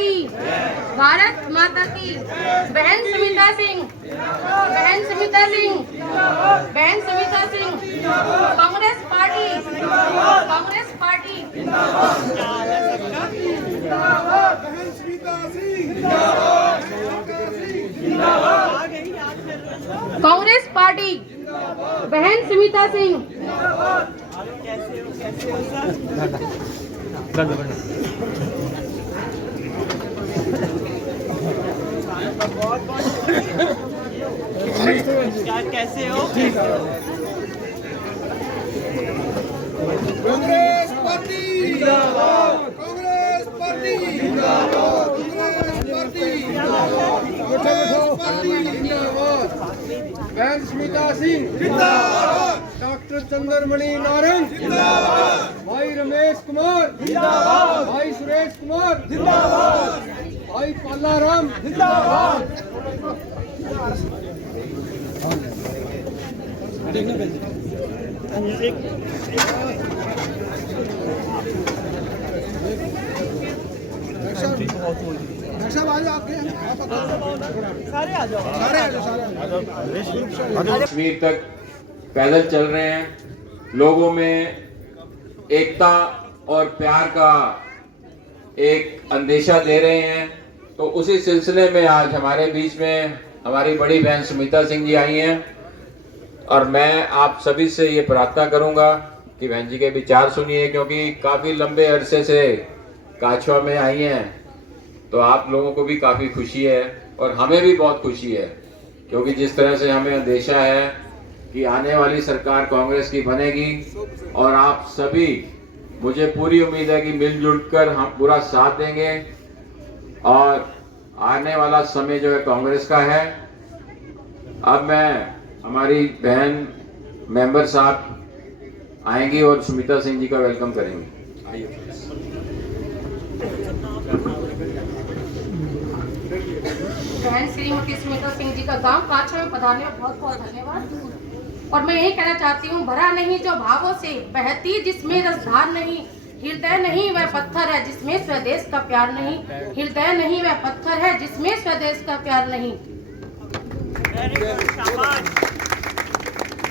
की, भारत माता की। बहन सुमित्रा सिंह, बहन सुमित्रा सिंह, बहन सुमित्रा सिंह। Congress party, Congress party. बहन सुमित्रा सिंह, कांग्रेस पार्टी, बहन सुमित्रा सिंह। कैसे हो? कांग्रेस पार्टी जिंदाबाद, कांग्रेस पार्टी जिंदाबाद, कांग्रेस पार्टी जिंदाबाद, कांग्रेस पार्टी जिंदाबाद। बहन सुमित्रा सिंह जिंदाबाद, डॉक्टर चंद्रमणि नारंग जिंदाबाद, भाई रमेश कुमार जिंदाबाद, भाई सुरेश कुमार जिंदाबाद, भाई पल्लाराम जिंदाबाद। सारे आ जाओ, कश्मीर तक पैदल चल रहे हैं। लोगों में एकता और प्यार का एक अंदेशा दे रहे हैं। तो उसी सिलसिले में आज हमारे बीच में हमारी बड़ी बहन सुमित्रा सिंह जी आई हैं और मैं आप सभी से ये प्रार्थना करूंगा कि बहन जी के विचार सुनिए, क्योंकि काफ़ी लंबे अरसे से काछवा में आई हैं। तो आप लोगों को भी काफ़ी खुशी है और हमें भी बहुत खुशी है, क्योंकि जिस तरह से हमें अंदेशा है कि आने वाली सरकार कांग्रेस की बनेगी और आप सभी, मुझे पूरी उम्मीद है कि मिलजुल कर हम पूरा साथ देंगे और आने वाला समय जो है कांग्रेस का है। अब मैं हमारी बहन मेंबर साहब आएंगी और सुमित्रा सिंह जी का वेलकम करेंगे। आइए। बहन श्रीमती सुमित्रा सिंह जी का गांव काछवा में पधारने में बहुत बहुत धन्यवाद। और मैं यही कहना चाहती हूँ, भरा नहीं जो भावों से बहती जिसमें रसधार नहीं, हृदय नहीं वह पत्थर है जिसमें स्वदेश का प्यार नहीं, हृदय नहीं वह पत्थर है जिसमें स्वदेश का प्यार नहीं।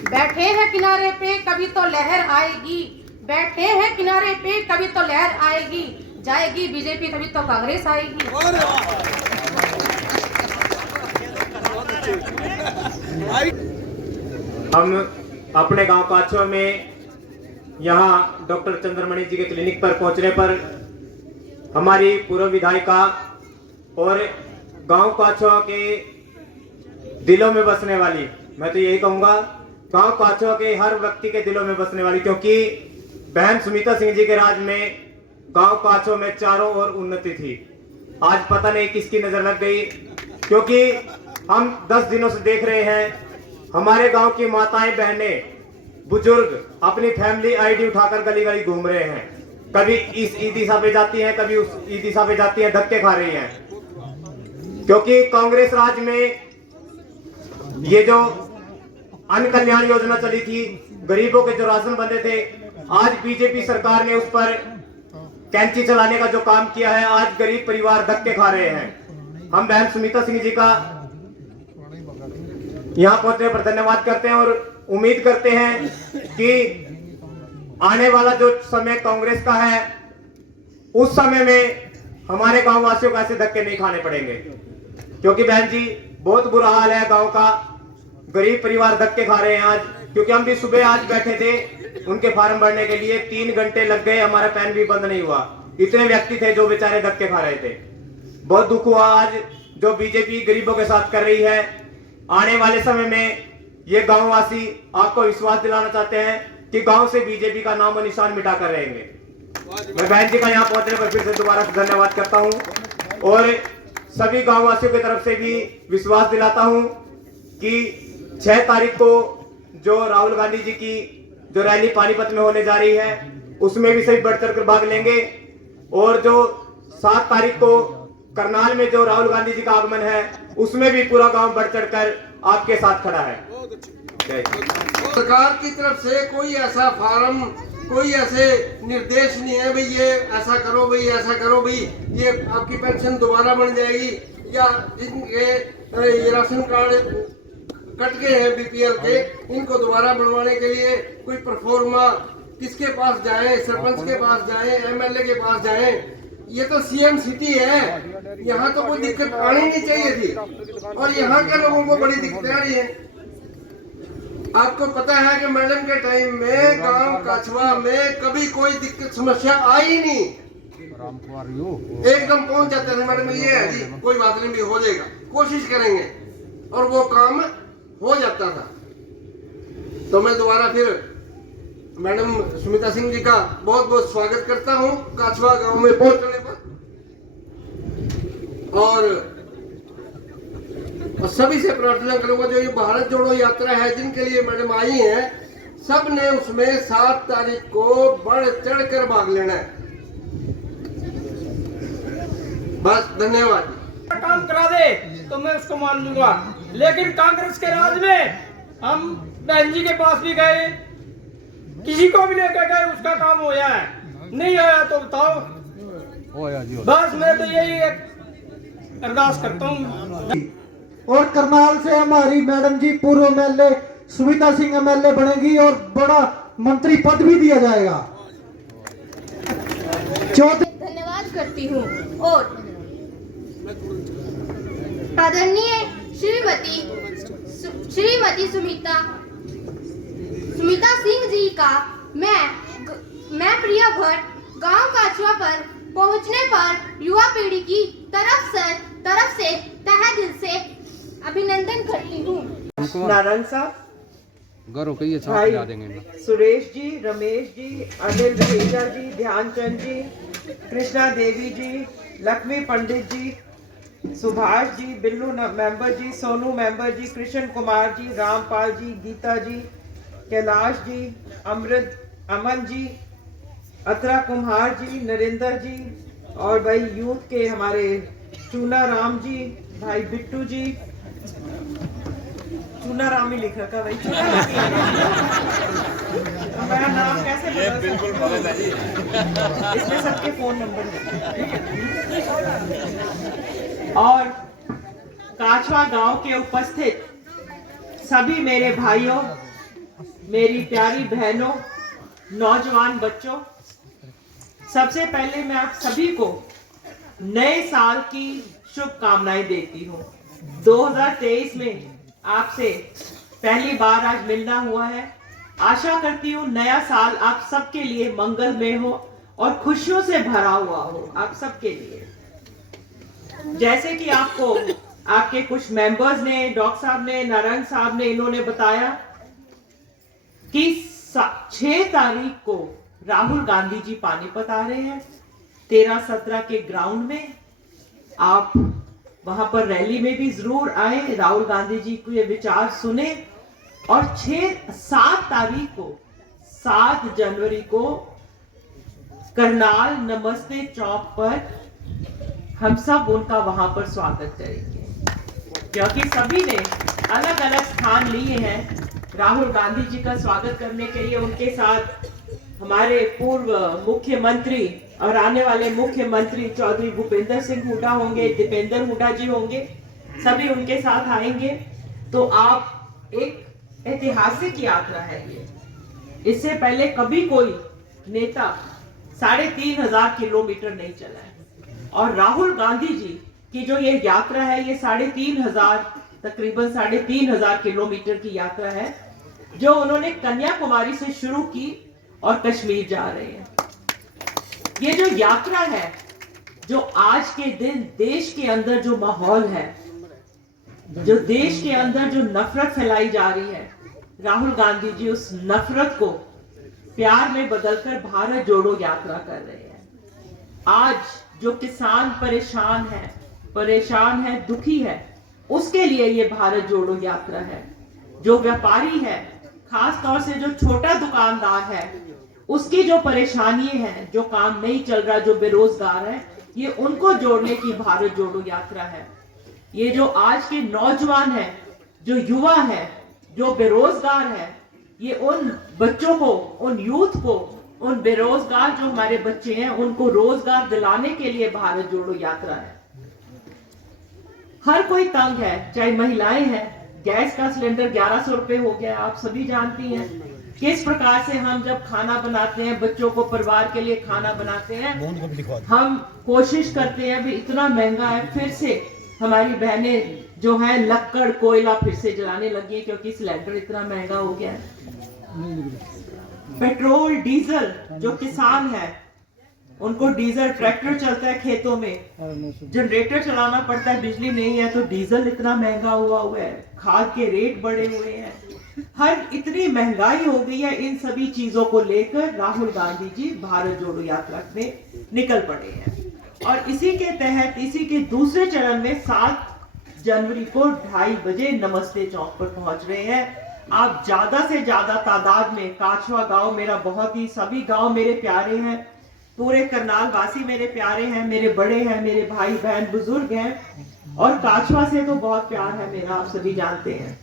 बैठे हैं किनारे पे कभी तो लहर आएगी, बैठे हैं किनारे पे कभी तो लहर आएगी, जाएगी बीजेपी तभी तो कांग्रेस आएगी। हम अपने गांव काछवा में यहाँ डॉक्टर चंद्रमणि जी के क्लिनिक पर पहुंचने पर हमारी पूर्व विधायिका और गांव काछवा के दिलों में बसने वाली, मैं तो यही कहूंगा गांव काछवा के हर व्यक्ति के दिलों में बसने वाली, क्योंकि बहन सुमित्रा सिंह जी के राज में गांव काछवा में चारों ओर उन्नति थी। आज पता नहीं किसकी नजर लग गई, क्योंकि हम 10 दिनों से देख रहे हैं हमारे गांव की माताएं बहनें बुजुर्ग अपनी फैमिली आईडी उठाकर गली गली घूम रहे हैं। कभी इस ई दिशा पे जाती हैं, कभी उस ई दिशा पे जाती हैं, धक्के खा रही हैं, क्योंकि कांग्रेस राज में ये जो अन्न कल्याण योजना चली थी, गरीबों के जो राशन बंधे थे, आज बीजेपी सरकार ने उस पर कैंची चलाने का जो काम किया है, आज गरीब परिवार धक्के खा रहे हैं। हम बहन सुमित्रा सिंह जी का यहाँ पहुंचने पर धन्यवाद करते हैं और उम्मीद करते हैं कि आने वाला जो समय कांग्रेस का है, उस समय में हमारे गांव वासियों को ऐसे धक्के नहीं खाने पड़ेंगे, क्योंकि बहन जी बहुत बुरा हाल है गांव का, गरीब परिवार धक्के खा रहे हैं आज। क्योंकि हम भी सुबह आज बैठे थे उनके फार्म भरने के लिए, 3 घंटे लग गए, हमारा पैन भी बंद नहीं हुआ। इतने व्यक्ति थे जो बेचारे धक्के खा रहे थे। बहुत दुख हुआ आज जो बीजेपी गरीबों के साथ कर रही है। आने वाले समय में ये गांववासी आपको विश्वास दिलाना चाहते हैं कि गांव से बीजेपी का नाम और निशान मिटा कर रहेंगे। मैं बहन जी का यहाँ पहुंचने पर फिर से दोबारा से धन्यवाद करता हूँ और सभी गांववासियों की तरफ से भी विश्वास दिलाता हूँ कि 6 तारीख को जो राहुल गांधी जी की जो रैली पानीपत में होने जा रही है, उसमें भी सभी बढ़ चढ़ कर भाग लेंगे। और जो 7 तारीख को करनाल में जो राहुल गांधी जी का आगमन है, उसमें भी पूरा गांव बढ़ चढ़कर आपके साथ खड़ा है। सरकार की तरफ से कोई ऐसा फार्म कोई ऐसे निर्देश नहीं है भाई ये ऐसा करो भाई, ऐसा करो भाई, ये आपकी पेंशन दोबारा बन जाएगी, या जिनके ये राशन कार्ड कट गए हैं बीपीएल के, इनको दोबारा बनवाने के लिए कोई परफॉर्मा किसके पास जाएं, सरपंच के पास जाएं, एमएलए के पास जाएं। ये तो सीएम सिटी है, यहाँ तो कोई दिक्कत आनी नहीं चाहिए थी, और यहाँ के लोगों को बड़ी दिक्कत आ रही है। आपको पता है कि मैडम के टाइम में गांव काछवा में कभी कोई दिक्कत समस्या आई नहीं, एकदम पहुंच जाते थे मैडम ये है जी, कोई बात नहीं भी हो जाएगा, कोशिश करेंगे, और वो काम हो जाता था। तो मैं दोबारा फिर मैडम सुमिता सिंह जी का बहुत बहुत स्वागत करता हूं काछवा गांव में पहुंचने पर, और सभी से प्रार्थना करूंगा जो ये भारत जोड़ो यात्रा है जिनके लिए मैडम आई हैं, सब ने उसमें 7 तारीख को बढ़ चढ़ कर भाग लेना है। बस, धन्यवाद। काम करा दे तो मैं उसको मान लूंगा, लेकिन कांग्रेस के राज में हम बहन जी के पास भी गए, किसी को भी लेकर गए, उसका काम होया है, नहीं आया तो बताओ। बस मैं तो यही एक अरदास करता हूँ। और करनाल से हमारी मैडम जी पूर्व एमएलए सुमिता सिंह एमएलए बनेगी और बड़ा मंत्री पद भी दिया जाएगा। धन्यवाद करती हूँ और आदरणीय श्रीमती सुमिता सिंह जी का मैं प्रिया भट्ट गांव काछवा पर पहुंचने पर युवा पीढ़ी की तरफ से तहे दिल से अभिनंदन करती हूँ। नारायण साहब, भाई सुरेश जी, रमेश जी, अनिल रहेजा जी, ध्यानचंद जी, कृष्णा देवी जी, लक्ष्मी पंडित जी, सुभाष जी, बिल्लू मेंबर जी, सोनू मेंबर जी, कृष्ण कुमार जी, रामपाल जी, गीता जी, कैलाश जी, अमन जी, अतरा कुम्हार जी, नरेंद्र जी, और भाई यूथ के हमारे चूना राम जी, भाई बिट्टू जी, चूना राम ही लिख रखा भाई, चूना मेरा नाम कैसे बिल्कुल इसमें सबके फोन नंबर और काछवा गांव के उपस्थित सभी मेरे भाइयों, मेरी प्यारी बहनों, नौजवान बच्चों, सबसे पहले मैं आप सभी को नए साल की शुभकामनाएं देती हूँ। 2023 में आपसे पहली बार आज मिलना हुआ है। आशा करती हूँ नया साल आप सबके लिए मंगलमय हो और खुशियों से भरा हुआ हो आप सबके लिए। जैसे कि आपको आपके कुछ मेंबर्स ने, डॉक्टर साहब ने, नारायण साहब ने, इन्होंने बताया कि 6 तारीख को राहुल गांधी जी पानीपत आ रहे हैं 13-17 के ग्राउंड में। आप वहां पर रैली में भी जरूर आए, राहुल गांधी जी के विचार सुने, और 7 तारीख को 7 जनवरी को करनाल नमस्ते चौक पर हम सब उनका वहां पर स्वागत करेंगे, क्योंकि सभी ने अलग अलग स्थान लिए हैं राहुल गांधी जी का स्वागत करने के लिए। उनके साथ हमारे पूर्व मुख्यमंत्री और आने वाले मुख्यमंत्री चौधरी भूपेंद्र सिंह हुड्डा होंगे, दीपेंद्र हुड्डा जी होंगे, सभी उनके साथ आएंगे। तो आप एक ऐतिहासिक यात्रा है ये, इससे पहले कभी कोई नेता 3500 किलोमीटर नहीं चला है, और राहुल गांधी जी की जो ये यात्रा है ये 3500 तकरीबन 3500 किलोमीटर की यात्रा है, जो उन्होंने कन्याकुमारी से शुरू की और कश्मीर जा रहे हैं। ये जो यात्रा है, जो आज के दिन देश के अंदर जो माहौल है, जो देश के अंदर जो नफरत फैलाई जा रही है, राहुल गांधी जी उस नफरत को प्यार में बदलकर भारत जोड़ो यात्रा कर रहे हैं। आज जो किसान परेशान है, दुखी है, उसके लिए ये भारत जोड़ो यात्रा है। जो व्यापारी है, खास तौर से जो छोटा दुकानदार है, उसकी जो परेशानी है, जो काम नहीं चल रहा, जो बेरोजगार है, ये उनको जोड़ने की भारत जोड़ो यात्रा है। ये जो आज के नौजवान है, जो युवा है, जो बेरोजगार है, ये उन बच्चों को, उन यूथ को उन बेरोजगार जो हमारे बच्चे हैं उनको रोजगार दिलाने के लिए भारत जोड़ो यात्रा है। हर कोई तंग है, चाहे महिलाएं हैं। गैस का सिलेंडर 1100 रुपए हो गया, आप सभी जानती हैं। किस प्रकार से हम जब खाना बनाते हैं, बच्चों को परिवार के लिए खाना बनाते हैं, हम कोशिश करते हैं भी इतना महंगा है। फिर से हमारी बहनें जो है लक्कड़ कोयला फिर से जलाने लगी है क्योंकि सिलेंडर इतना महंगा हो गया है। पेट्रोल डीजल, जो किसान है उनको डीजल, ट्रैक्टर चलता है खेतों में, जनरेटर चलाना पड़ता है, बिजली नहीं है तो डीजल इतना महंगा हुआ है, खाद के रेट बढ़े हुए हैं, हर इतनी महंगाई हो गई है। इन सभी चीजों को लेकर राहुल गांधी जी भारत जोड़ो यात्रा में निकल पड़े हैं और इसी के तहत इसी के दूसरे चरण में 7 जनवरी को 2:30 बजे नमस्ते चौक पर पहुंच रहे हैं। आप ज्यादा से ज्यादा तादाद में, काछवा गांव मेरा बहुत ही, सभी गांव मेरे प्यारे हैं, पूरे करनाल वासी मेरे प्यारे हैं, मेरे बड़े हैं, मेरे भाई बहन बुजुर्ग हैं और काछवा से तो बहुत प्यार है मेरा, आप सभी जानते हैं।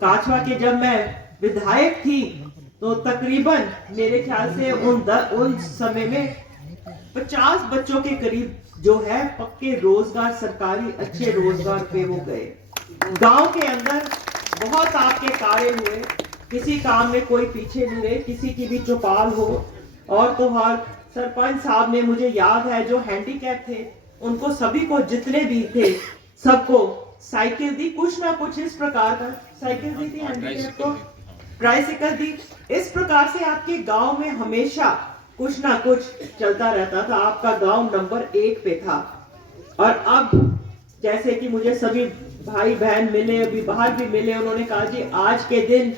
काछवा के जब मैं विधायक थी तो तकरीबन मेरे ख्याल से उन समय में 50 बच्चों के करीब जो है पक्के रोजगार, सरकारी अच्छे रोजगार पे वो गए। गांव के अंदर बहुत आपके कार्य हुए, किसी काम में कोई पीछे नहीं रहे, किसी की भी चौपाल हो। और तो हर सरपंच साहब ने, मुझे याद है, जो हैंडीकैप थे उनको सभी को, जितने भी थे सबको साइकिल दी, कुछ ना कुछ इस प्रकार का साइकिल दी थी, हैंडीकैप को ट्राइसाइकिल दी। इस प्रकार से आपके गांव में हमेशा कुछ ना कुछ चलता रहता था। आपका गांव नंबर 1 पे था। और अब जैसे कि मुझे सभी भाई बहन मिले, अभी बाहर भी मिले, उन्होंने कहा जी आज के दिन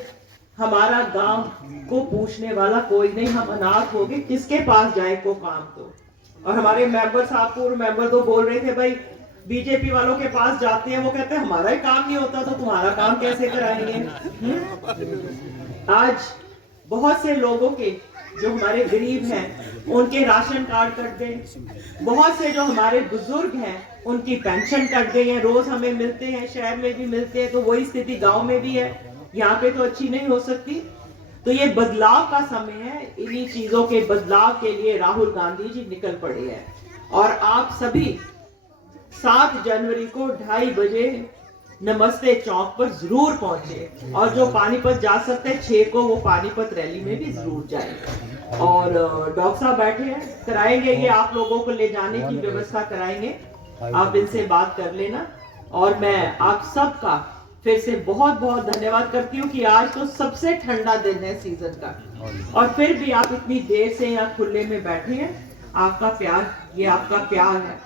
हमारा गांव को पूछने वाला कोई नहीं, हम अनाथ हो गए, किसके पास जाए को काम तो। और हमारे मेंबर साहब, पूर्व मेंबर तो बोल रहे थे भाई बीजेपी वालों के पास जाते हैं, वो कहते हैं हमारा ही काम नहीं होता तो तुम्हारा काम कैसे कराएंगे। आज बहुत से लोगों के जो हमारे गरीब हैं उनके राशन कार्ड कट गए, बहुत से जो हमारे बुजुर्ग हैं उनकी पेंशन कट गई है, रोज हमें मिलते हैं, शहर में भी मिलते हैं, तो वही स्थिति गांव में भी है, यहाँ पे तो अच्छी नहीं हो सकती। तो ये बदलाव का समय है, इन्हीं चीजों के बदलाव के लिए राहुल गांधी जी निकल पड़े हैं और आप सभी 7 जनवरी को 2:30 बजे नमस्ते चौक पर जरूर पहुंचे और जो पानीपत जा सकते हैं 6 को वो पानीपत रैली में भी जरूर जाए। और डॉक्टर साहब बैठे हैं, कराएंगे ये आप लोगों को ले जाने की व्यवस्था कराएंगे, आप इनसे बात कर लेना। और मैं आप सबका फिर से बहुत बहुत धन्यवाद करती हूँ कि आज तो सबसे ठंडा दिन है सीजन का और फिर भी आप इतनी देर से यहाँ खुले में बैठे हैं। आपका प्यार, ये आपका प्यार है,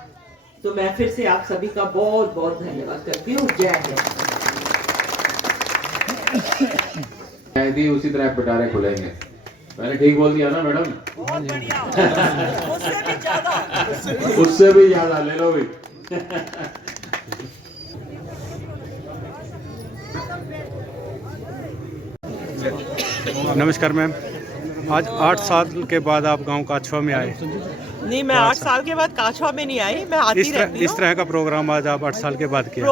तो मैं फिर से आप सभी का बहुत बहुत धन्यवाद करती हूँ। जय हिंद। उसी तरह पिटारे खुलेंगे। मैंने ठीक बोल दिया ना मैडम? बहुत बढ़िया। उससे भी ज्यादा, उससे भी ज्यादा ले लो भी। नमस्कार मैम, आज 8 साल के बाद आप गांव काछवा में आए। नहीं, मैं 8 साल के बाद काछवा में नहीं आई, मैं आती रहती हूँ। इस तरह का प्रोग्राम आज आप 8 साल के बाद किया।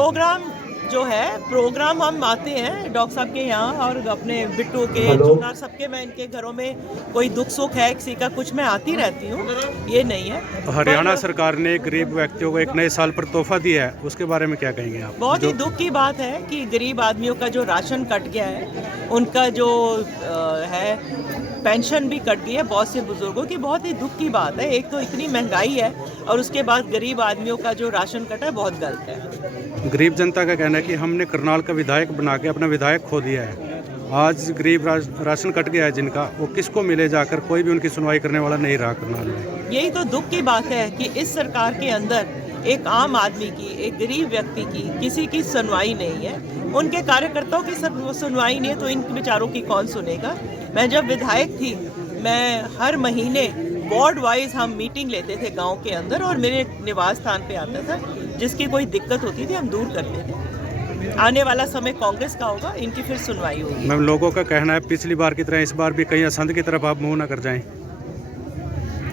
प्रोग्राम हम आते हैं डॉक्टर साहब के यहाँ और अपने बिट्टू के, चुनार सबके, मैं इनके घरों में कोई दुख सुख है किसी का कुछ, मैं आती रहती हूँ, ये नहीं है। हरियाणा सरकार ने गरीब व्यक्तियों को एक नए साल पर तोहफा दिया है, उसके बारे में क्या कहेंगे आप? बहुत ही दुख की बात है कि गरीब आदमियों का जो राशन कट गया है, उनका जो है पेंशन भी कट गई है, बहुत से बुजुर्गों की, बहुत ही दुख की बात है। एक तो इतनी महंगाई है और उसके बाद गरीब आदमियों का जो राशन कटा है बहुत गलत है। गरीब जनता का कहना है कि हमने करनाल का विधायक बना के अपना विधायक खो दिया है। आज गरीब राशन कट गया है जिनका, वो किसको मिले जाकर, कोई भी उनकी सुनवाई करने वाला नहीं रहा करनाल में। यही तो दुख की बात है कि इस सरकार के अंदर एक आम आदमी की, एक गरीब व्यक्ति की किसी की सुनवाई नहीं है, उनके कार्यकर्ताओं की सुनवाई नहीं है, तो इन बेचारों की कौन सुनेगा। मैं जब विधायक थी, मैं हर महीने वार्ड वाइज हम मीटिंग लेते थे गांव के अंदर और मेरे निवास स्थान पे आता था, जिसकी कोई दिक्कत होती थी हम दूर करते थे। आने वाला समय कांग्रेस का होगा, इनकी फिर सुनवाई होगी। मैम, लोगों का कहना है पिछली बार की तरह इस बार भी कहीं असंध की तरफ आप मुँह न कर जाएं।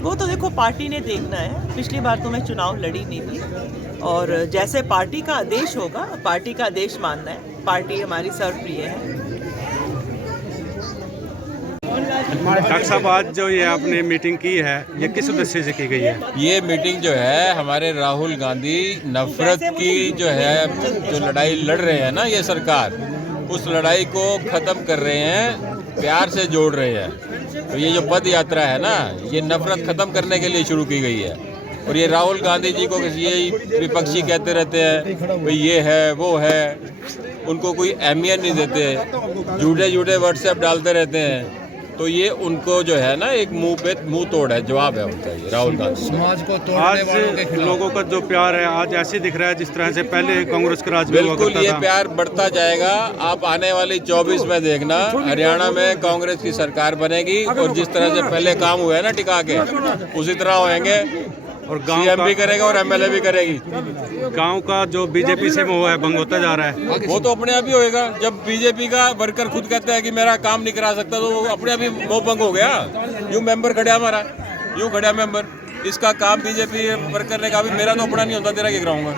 वो तो देखो पार्टी ने देखना है, पिछली बार तो मैं चुनाव लड़ी नहीं थी और जैसे पार्टी का आदेश होगा, पार्टी का आदेश मानना है, पार्टी हमारी सर्वप्रिय है। डॉक्टर साहब, आज जो ये आपने मीटिंग की है, ये किस उद्देश्य से की गई है? ये मीटिंग जो है हमारे राहुल गांधी नफरत की जो है जो लड़ाई लड़ रहे हैं ना ये सरकार, उस लड़ाई को ख़त्म कर रहे हैं, प्यार से जोड़ रहे हैं। तो ये जो पद यात्रा है ना, ये नफरत ख़त्म करने के लिए शुरू की गई है। और ये राहुल गांधी जी को यही विपक्षी कहते रहते हैं भाई ये है वो है, उनको कोई अहमियत नहीं देते, झूठे झूठे व्हाट्सएप डालते रहते हैं। तो ये उनको जो है ना एक मुंह तोड़ है, जवाब है उनका ये राहुल गांधी। समाज को तोड़ने वालों के खिलाफ लोगों का जो प्यार है आज ऐसे दिख रहा है जिस तरह से पहले कांग्रेस के राज में हुआ बिल्कुल करता ये था। प्यार बढ़ता जाएगा। आप आने वाली 24 में देखना, हरियाणा में कांग्रेस की सरकार बनेगी और जिस तरह से पहले काम हुआ है ना टिका के, उसी तरह होएंगे। और सीएम भी करेगा और एमएलए भी करेगी। गांव का जो बीजेपी से मोह है भंग होता जा रहा है। वो तो अपने आप ही होएगा। जब बीजेपी का वर्कर खुद कहता है कि मेरा काम नहीं करा सकता, तो वो अपने आप ही मोह भंग हो गया। यूं मेंबर खड़ा हमारा, यूं खड़ा मेंबर, इसका काम बीजेपी वर्कर ने कहा भी मेरा तो अपना नहीं होता, तेरा क्या कराऊंगा।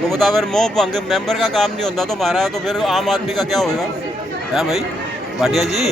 तो बता, अगर मोह भंग मेंबर का काम नहीं होता तो हमारा, तो फिर आम आदमी का क्या होगा? है भाई भाटिया जी।